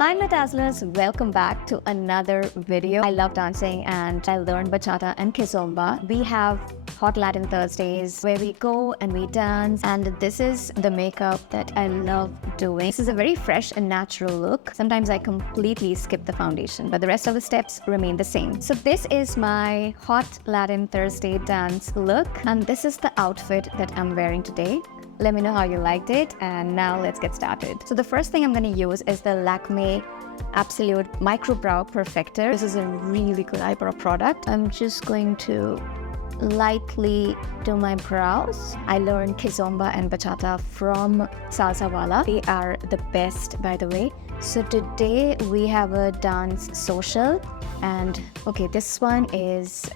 Hi my dazzlers, welcome back to another video. I love dancing and I learned bachata and kizomba. We have Hot Latin Thursdays where we go and we dance, and this is the makeup that I love doing. This is a very fresh and natural look. Sometimes I completely skip the foundation, but the rest of the steps remain the same. So this is my Hot Latin Thursday dance look, and this is the outfit that I'm wearing today. Let me know how you liked it, and now let's get started. So the first thing I'm going to use is the Lakme Absolute Micro Brow Perfector. This is a really good eyebrow product. I'm just going to lightly do my brows. I learned kizomba and bachata from Salsa Wala. They are the best, by the way. So today we have a dance social, and okay, this one is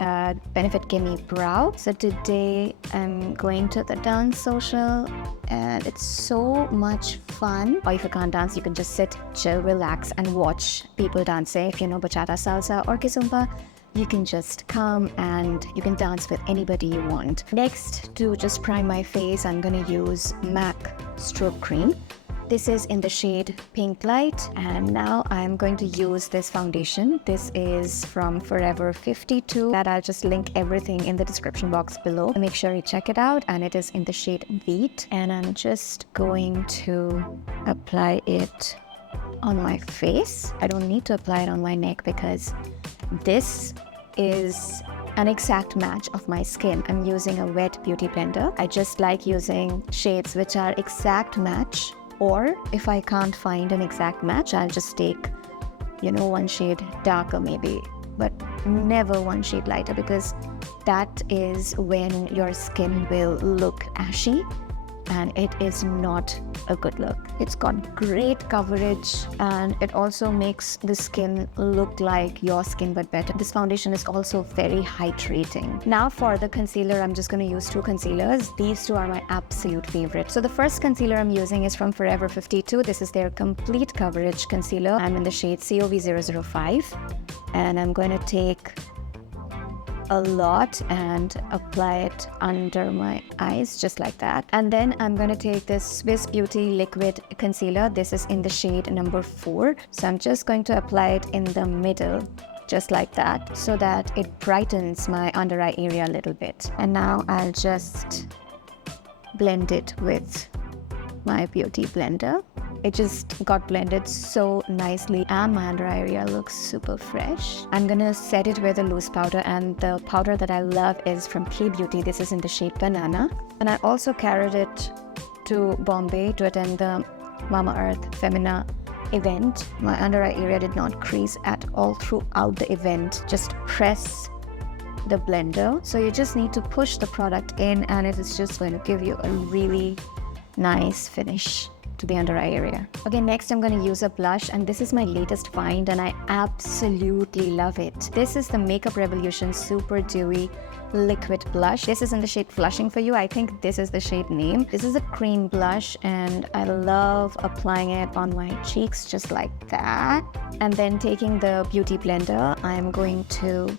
Benefit Gimme Brow. So today I'm going to the dance social and it's so much fun. Or if you can't dance, you can just sit, chill, relax and watch people dancing. If you know bachata, salsa or kizomba, you can just come and you can dance with anybody you want. Next, to just prime my face, I'm gonna use M.A.C Strobe Cream. This is in the shade Pinklite, and now I'm going to use this foundation. This is from Forever 52. That I'll just link everything in the description box below. Make sure you check it out, and it is in the shade Wheat. And I'm just going to apply it on my face. I don't need to apply it on my neck because this is an exact match of my skin. I'm using a wet beauty blender. I just like using shades which are exact match. Or if I can't find an exact match, I'll just take, one shade darker maybe, but never one shade lighter, because that is when your skin will look ashy and it is not a good look. It's got great coverage and it also makes the skin look like your skin but better. This foundation is also very hydrating. Now for the concealer, I'm just going to use two concealers. These two are my absolute favorite. So the first concealer I'm using is from Forever 52. This is their complete coverage concealer. I'm in the shade COV005, and I'm going to take a lot and apply it under my eyes just like that. And then I'm going to take this Swiss Beauty liquid concealer. This is in the shade number 4. So I'm just going to apply it in the middle just like that, so that it brightens my under eye area a little bit. And now I'll just blend it with my beauty blender. It just got blended so nicely and my under eye area looks super fresh. I'm gonna set it with a loose powder, and the powder that I love is from K Beauty. This is in the shade Banana. And I also carried it to Bombay to attend the Mama Earth Femina event. My under eye area did not crease at all throughout the event. Just press the blender. So you just need to push the product in and it is just going to give you a really nice finish to the under eye area. Okay, next I'm going to use a blush, and this is my latest find and I absolutely love it. This is the Makeup Revolution Superdewy liquid blush. This is in the shade Flushing for You. I think this is the shade name. This is a cream blush and I love applying it on my cheeks just like that. And then taking the beauty blender, I'm going to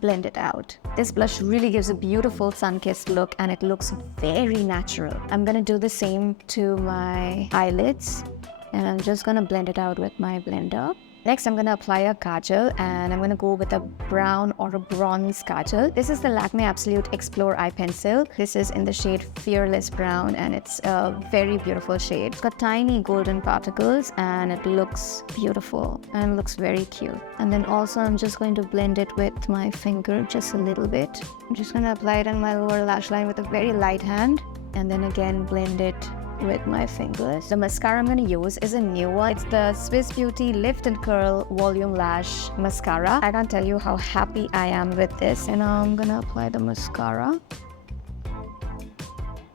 blend it out. This blush really gives a beautiful sun-kissed look and it looks very natural. I'm gonna do the same to my eyelids and I'm just gonna blend it out with my blender. Next, I'm gonna apply a kajal, and I'm gonna go with a brown or a bronze kajal. This is the Lakme Absolute Explore Eye Pencil. This is in the shade Fearless Brown and it's a very beautiful shade. It's got tiny golden particles and it looks beautiful and looks very cute. And then also I'm just going to blend it with my finger just a little bit. I'm just gonna apply it on my lower lash line with a very light hand and then again blend it with my fingers. The mascara I'm going to use is a new one. It's the Swiss Beauty Lift and Curl Volume Lash Mascara. I can't tell you how happy I am with this. And now I'm going to apply the mascara.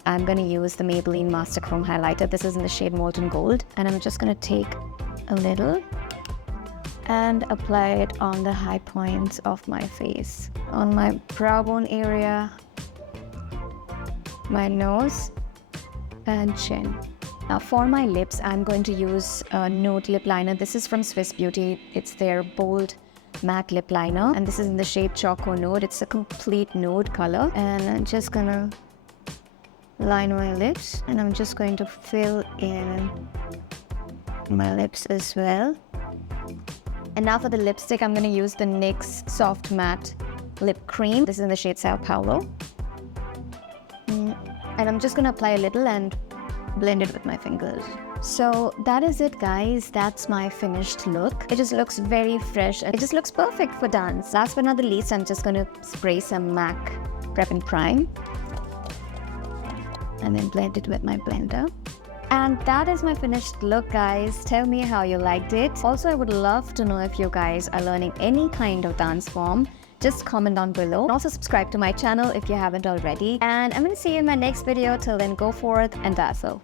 I'm going to use the Maybelline Master Chrome Highlighter. This is in the shade Molten Gold. And I'm just going to take a little and apply it on the high points of my face. On my brow bone area, my nose, and chin. Now for my lips, I'm going to use a Nude lip liner. This is from Swiss Beauty. It's their bold matte lip liner and this is in the shade Choco Nude. It's a complete nude color and I'm just gonna line my lips and I'm just going to fill in my lips as well. And now for the lipstick, I'm going to use the NYX Soft Matte Lip Cream. This is in the shade Sao Paulo. And I'm just going to apply a little and blend it with my fingers. So that is it, guys. That's my finished look. It just looks very fresh. It just looks perfect for dance. Last but not the least, I'm just going to spray some MAC Prep and Prime. And then blend it with my blender. And that is my finished look, guys. Tell me how you liked it. Also, I would love to know if you guys are learning any kind of dance form. Just comment down below. And also subscribe to my channel if you haven't already. And I'm going to see you in my next video. Till then, go forth and dazzle.